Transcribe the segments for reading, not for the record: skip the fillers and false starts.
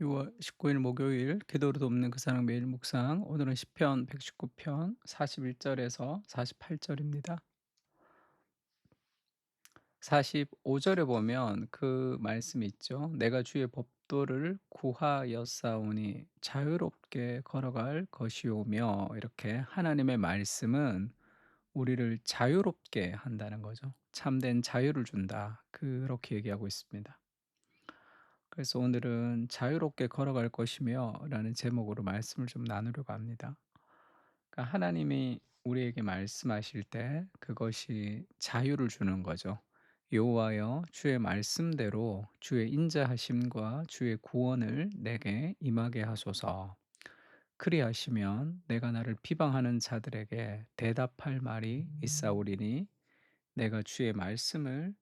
6월 19일 목요일 기도로 돕는 그 사랑 매일 묵상. 오늘은 시편 119편 41절에서 48절입니다. 45절에 보면 그 말씀이 있죠. 내가 주의 법도를 구하였사오니 자유롭게 걸어갈 것이오며, 이렇게 하나님의 말씀은 우리를 자유롭게 한다는 거죠. 참된 자유를 준다. 그렇게 얘기하고 있습니다. 그래서 오늘은 자유롭게 걸어갈 것이며 라는 제목으로 말씀을 좀 나누려고 합니다. 그러니까 하나님이 우리에게 말씀하실 때 그것이 자유를 주는 거죠. 여호와여 주의 말씀대로 주의 인자하심과 주의 구원을 내게 임하게 하소서. 그리하시면 내가 나를 비방하는 자들에게 대답할 말이 있사오리니 내가 주의 말씀을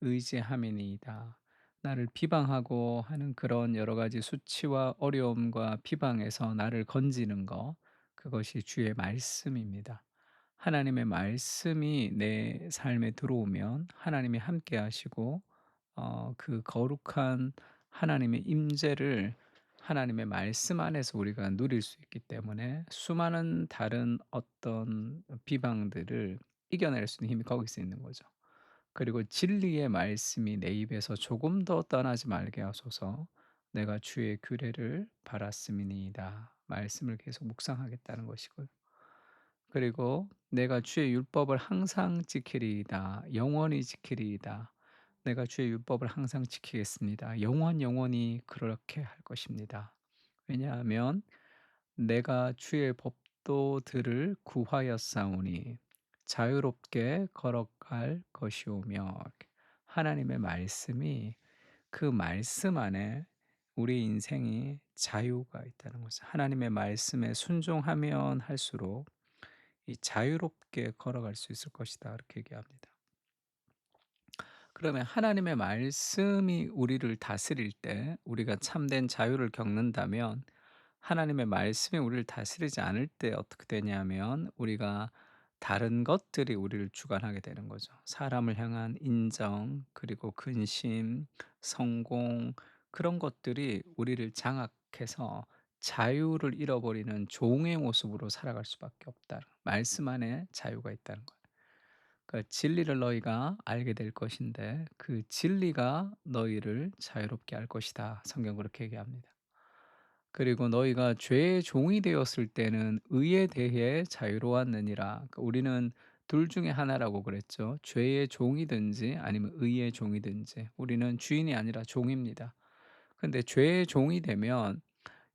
의지함이니이다. 나를 비방하고 하는 그런 여러 가지 수치와 어려움과 비방에서 나를 건지는 것, 그것이 주의 말씀입니다. 하나님의 말씀이 내 삶에 들어오면 하나님이 함께 하시고 그 거룩한 하나님의 임재를 하나님의 말씀 안에서 우리가 누릴 수 있기 때문에 수많은 다른 어떤 비방들을 이겨낼 수 있는 힘이 거기서 있는 거죠. 그리고 진리의 말씀이 내 입에서 조금 더 떠나지 말게 하소서. 내가 주의 규례를 바랐음이니이다. 말씀을 계속 묵상하겠다는 것이고요. 그리고 내가 주의 율법을 항상 지키리이다. 영원히 지키리이다. 내가 주의 율법을 항상 지키겠습니다. 영원히 그렇게 할 것입니다. 왜냐하면 내가 주의 법도들을 구하였사오니 자유롭게 걸어갈 것이오며, 하나님의 말씀이, 그 말씀 안에 우리 인생이 자유가 있다는 거죠. 하나님의 말씀에 순종하면 할수록 이 자유롭게 걸어갈 수 있을 것이다. 이렇게 얘기합니다. 그러면 하나님의 말씀이 우리를 다스릴 때 우리가 참된 자유를 겪는다면, 하나님의 말씀이 우리를 다스리지 않을 때 어떻게 되냐면 우리가 다른 것들이 우리를 주관하게 되는 거죠. 사람을 향한 인정, 그리고 근심, 성공, 그런 것들이 우리를 장악해서 자유를 잃어버리는 종의 모습으로 살아갈 수밖에 없다. 말씀 안에 자유가 있다는 거예요. 그러니까 진리를 너희가 알게 될 것인데 그 진리가 너희를 자유롭게 할 것이다. 성경 그렇게 얘기합니다. 그리고 너희가 죄의 종이 되었을 때는 의에 대해 자유로웠느니라. 그러니까 우리는 둘 중에 하나라고 그랬죠. 죄의 종이든지 아니면 의의 종이든지. 우리는 주인이 아니라 종입니다. 근데 죄의 종이 되면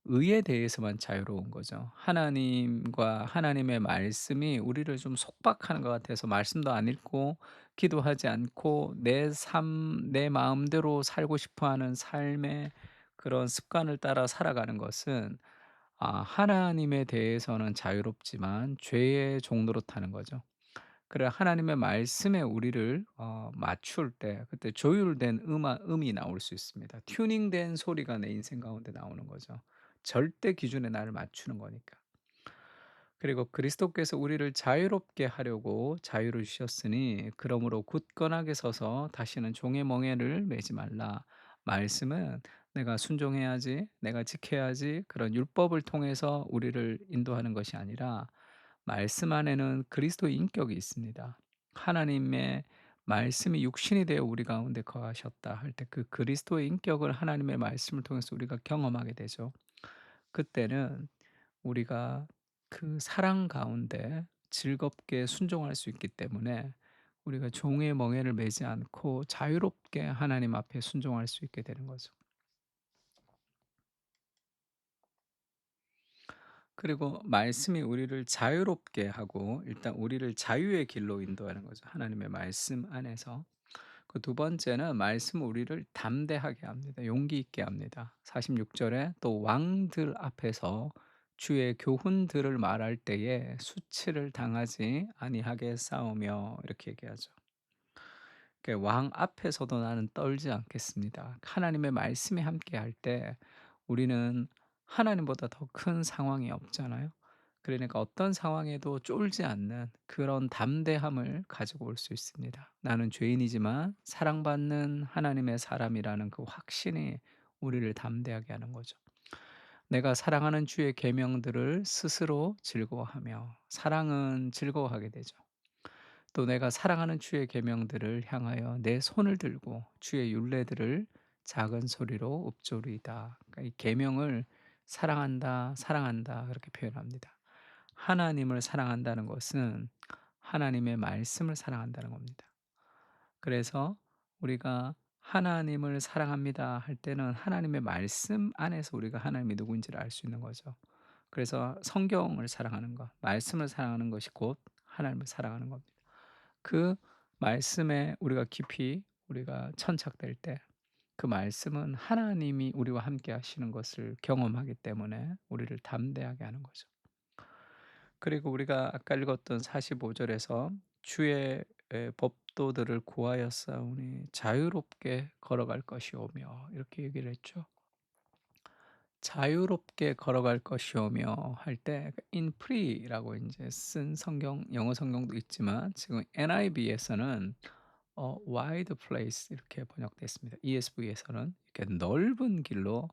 의에 대해서만 자유로운 거죠. 하나님과 하나님의 말씀이 우리를 좀 속박하는 것 같아서 말씀도 안 읽고 기도하지 않고 내 마음대로 살고 싶어 하는 삶의 그런 습관을 따라 살아가는 것은, 하나님에 대해서는 자유롭지만 죄의 종로로 타는 거죠. 그래 하나님의 말씀에 우리를 맞출 때 그때 조율된 음이 나올 수 있습니다. 튜닝된 소리가 내 인생 가운데 나오는 거죠. 절대 기준에 나를 맞추는 거니까. 그리고 그리스도께서 우리를 자유롭게 하려고 자유를 주셨으니 그러므로 굳건하게 서서 다시는 종의 멍에를 매지 말라. 말씀은 내가 순종해야지, 내가 지켜야지, 그런 율법을 통해서 우리를 인도하는 것이 아니라 말씀 안에는 그리스도의 인격이 있습니다. 하나님의 말씀이 육신이 되어 우리 가운데 거하셨다 할 때 그 그리스도의 인격을 하나님의 말씀을 통해서 우리가 경험하게 되죠. 그때는 우리가 그 사랑 가운데 즐겁게 순종할 수 있기 때문에 우리가 종의 멍에를 매지 않고 자유롭게 하나님 앞에 순종할 수 있게 되는 거죠. 그리고 말씀이 우리를 자유롭게 하고 일단 우리를 자유의 길로 인도하는 거죠. 하나님의 말씀 안에서. 그 두 번째는 말씀은 우리를 담대하게 합니다. 용기 있게 합니다. 46 절에 또 왕들 앞에서 주의 교훈들을 말할 때에 수치를 당하지 아니하게 싸우며, 이렇게 얘기하죠. 왕 앞에서도 나는 떨지 않겠습니다. 하나님의 말씀이 함께할 때 우리는 하나님보다 더 큰 상황이 없잖아요. 그러니까 어떤 상황에도 쫄지 않는 그런 담대함을 가지고 올 수 있습니다. 나는 죄인이지만 사랑받는 하나님의 사람이라는 그 확신이 우리를 담대하게 하는 거죠. 내가 사랑하는 주의 계명들을 스스로 즐거워하며 사랑은 즐거워하게 되죠. 또 내가 사랑하는 주의 계명들을 향하여 내 손을 들고 주의 율례들을 작은 소리로 읊조리이다. 그러니까 이 계명을 사랑한다, 사랑한다 그렇게 표현합니다. 하나님을 사랑한다는 것은 하나님의 말씀을 사랑한다는 겁니다. 그래서 우리가 하나님을 사랑합니다 할 때는 하나님의 말씀 안에서 우리가 하나님이 누구인지를 알 수 있는 거죠. 그래서 성경을 사랑하는 것, 말씀을 사랑하는 것이 곧 하나님을 사랑하는 겁니다. 그 말씀에 우리가 깊이 우리가 천착될 때 그 말씀은 하나님이 우리와 함께 하시는 것을 경험하기 때문에 우리를 담대하게 하는 거죠. 그리고 우리가 아까 읽었던 45 절에서 주의 법도들을 구하였사오니 자유롭게 걸어갈 것이오며 이렇게 얘기를 했죠. 자유롭게 걸어갈 것이오며 할 때 in free라고 이제 쓴 성경 영어 성경도 있지만 지금 NIV에서는 wide place 이렇게 번역됐습니다. ESV에서는 이렇게 넓은 길로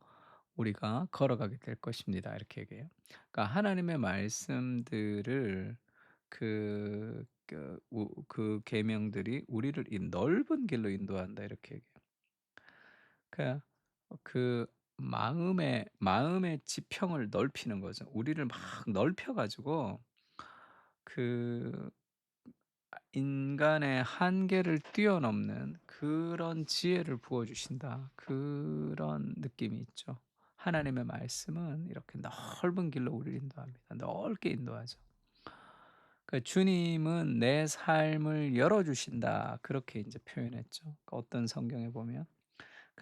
우리가 걸어가게 될 것입니다. 이렇게 얘기해요. 그러니까 하나님의 말씀들을 그 계명들이 우리를 이 넓은 길로 인도한다 이렇게 얘기해요. 그러니까 마음의 지평을 넓히는 거죠. 우리를 막 넓혀 가지고 그 인간의 한계를 뛰어넘는 그런 지혜를 부어 주신다. 그런 느낌이 있죠. 하나님의 말씀은 이렇게 넓은 길로 우리를 인도합니다. 넓게 인도하죠. 주님은 내 삶을 열어 주신다. 그렇게 인제 표현했죠. 어떤 성경에 보면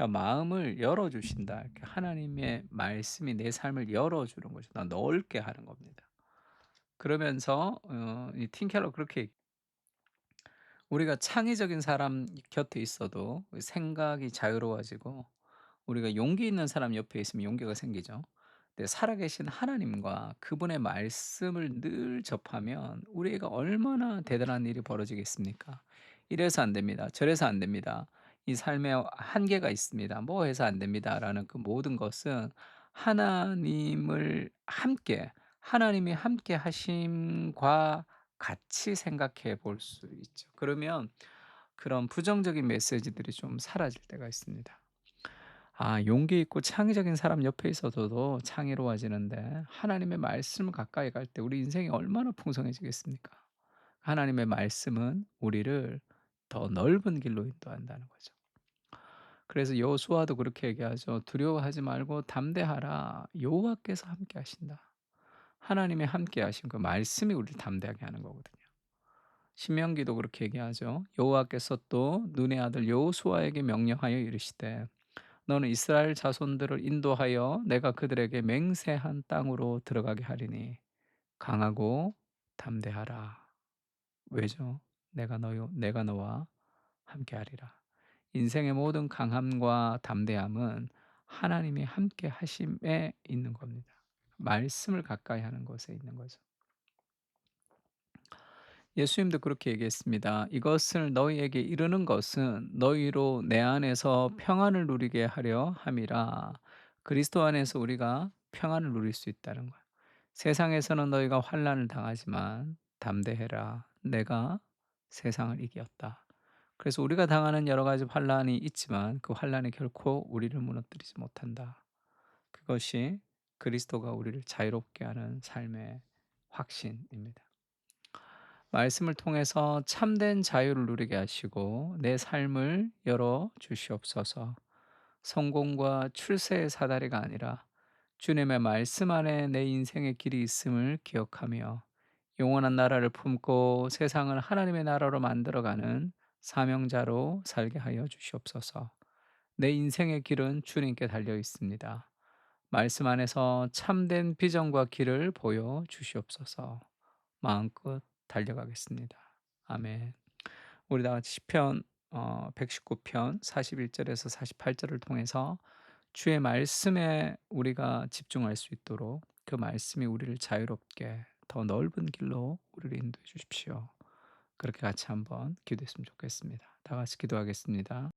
마음을 열어 주신다. 이렇게 하나님의 말씀이 내 삶을 열어 주는 거죠. 넓게 하는 겁니다. 그러면서 이 팀 켈러 그렇게 우리가 창의적인 사람 곁에 있어도 생각이 자유로워지고 우리가 용기 있는 사람 옆에 있으면 용기가 생기죠. 근데 살아계신 하나님과 그분의 말씀을 늘 접하면 우리가 얼마나 대단한 일이 벌어지겠습니까? 이래서 안 됩니다. 저래서 안 됩니다. 이 삶에 한계가 있습니다. 뭐 해서 안 됩니다라는 그 모든 것은 하나님을 함께 하나님이 함께 하심과 같이 생각해 볼 수 있죠. 그러면 그런 부정적인 메시지들이 좀 사라질 때가 있습니다. 용기 있고 창의적인 사람 옆에 있어도 창의로워지는데 하나님의 말씀을 가까이 갈 때 우리 인생이 얼마나 풍성해지겠습니까? 하나님의 말씀은 우리를 더 넓은 길로 인도한다는 거죠. 그래서 여호수아도 그렇게 얘기하죠. 두려워하지 말고 담대하라. 여호와께서 함께 하신다. 하나님의 함께 하신 그 말씀이 우리를 담대하게 하는 거거든요. 신명기도 그렇게 얘기하죠. 여호와께서 또 눈의 아들 여호수아에게 명령하여 이르시되 너는 이스라엘 자손들을 인도하여 내가 그들에게 맹세한 땅으로 들어가게 하리니 강하고 담대하라. 왜죠? 내가 너와 함께하리라. 인생의 모든 강함과 담대함은 하나님이 함께 하심에 있는 겁니다. 말씀을 가까이 하는 것에 있는 거죠. 예수님도 그렇게 얘기했습니다. 이것을 너희에게 이르는 것은 너희로 내 안에서 평안을 누리게 하려 함이라. 그리스도 안에서 우리가 평안을 누릴 수 있다는 거예요. 세상에서는 너희가 환난을 당하지만 담대해라. 내가 세상을 이겼다. 그래서 우리가 당하는 여러 가지 환난이 있지만 그 환난이 결코 우리를 무너뜨리지 못한다. 그것이 그리스도가 우리를 자유롭게 하는 삶의 확신입니다. 말씀을 통해서 참된 자유를 누리게 하시고 내 삶을 열어 주시옵소서. 성공과 출세의 사다리가 아니라 주님의 말씀 안에 내 인생의 길이 있음을 기억하며 영원한 나라를 품고 세상을 하나님의 나라로 만들어가는 사명자로 살게 하여 주시옵소서. 내 인생의 길은 주님께 달려 있습니다. 말씀 안에서 참된 비전과 길을 보여 주시옵소서. 마음껏 달려가겠습니다. 아멘. 우리 다 같이 시편 119편 41 절에서 48 절을 통해서 주의 말씀에 우리가 집중할 수 있도록 그 말씀이 우리를 자유롭게 더 넓은 길로 우리를 인도해 주십시오. 그렇게 같이 한번 기도했으면 좋겠습니다. 다 같이 기도하겠습니다.